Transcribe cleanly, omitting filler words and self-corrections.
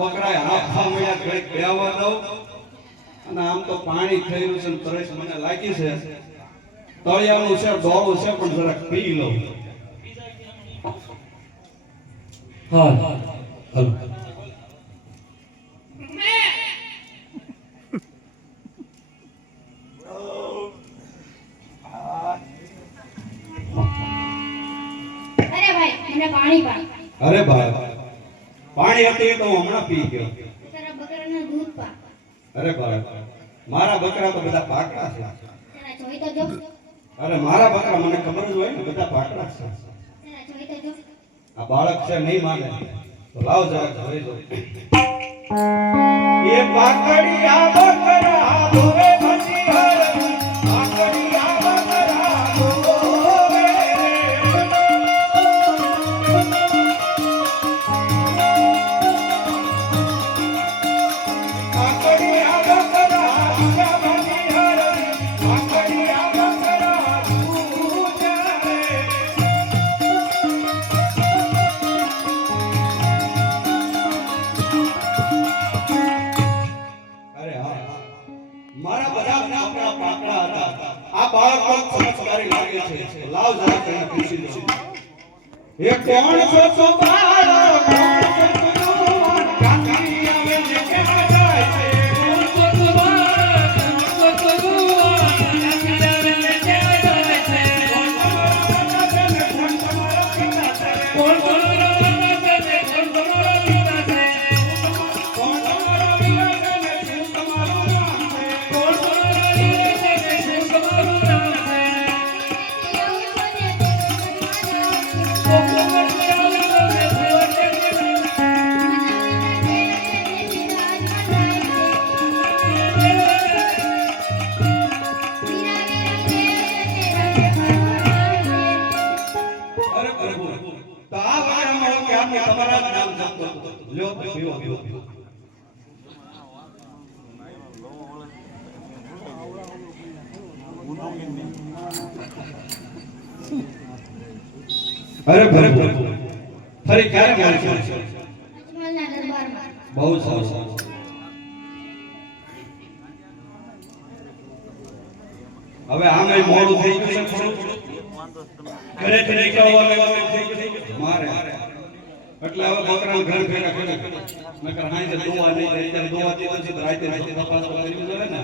બકરાએ હાફા મળ્યા ઘડીક બેહવા દઉં અને આમ તો પાણી થયું છે તરસ મને લાગી છે તળિયાનું છે ડોળું છે પણ જરાક પી લઉં હા હાલો અરે ભાઈ પાણી હતી તો હમણાં પી ગયો તારા બકરાના દૂધ પા અરે ભાઈ મારા બકરા તો બધા પાકડા છે તારા જોઈ તો જો અરે મારા બકરા મને ખબર જ હોય ને બધા પાકડા છે તારા જોઈ તો જો આ બાળક છે નહીં માને તો લાવ જરાક જોઈ લો એ પાકડિયા બકરા ધોવે પછી હર પાકડિયા બકરા ધોવે પાકડિયા બકરા પછી હર પાકડિયા બકરા ધોવે મારા બધા નામના પાકડા હતા આ બાળક પણ સમજદારી લાગે છે લાવ જરા તેને પૂછી લો એ કોણ છો તો બાળક કોણ છો તો કાકી આવે ને કે જાય છે કોણ છો તો બાળક કોણ છો તો કાકી આવે ને કે જાય છે કોણ તમારા પિતા છે કોણ તમારા પિતા છે કોણ તમારા પિતા છે કોણ તમારા પિતા છે ને શું તમારું નામ છે કોણ તમારા પિતા છે ને શું તમારું નામ છે અરે પ્રભુ તો આ વાળા મળો કે આપણે તમારા જ નામ જપતો લ્યો પીવો પીવો અરે પ્રભુ ફરી ક્યારે ક્યારે છે અજમલના દરબારમાં બહુ સરસ હવે આમે મોડું થઈ ગયું છે ઘરેથી નીકળવાનું થઈ ગયું મારે એટલે હવે બકરાને ઘર ભેગા કરે નકર હાંજે દોવા નહીં જાય ત્યારે દોવા દીધું છે તો રાતે તપાસ કરી લેવે ને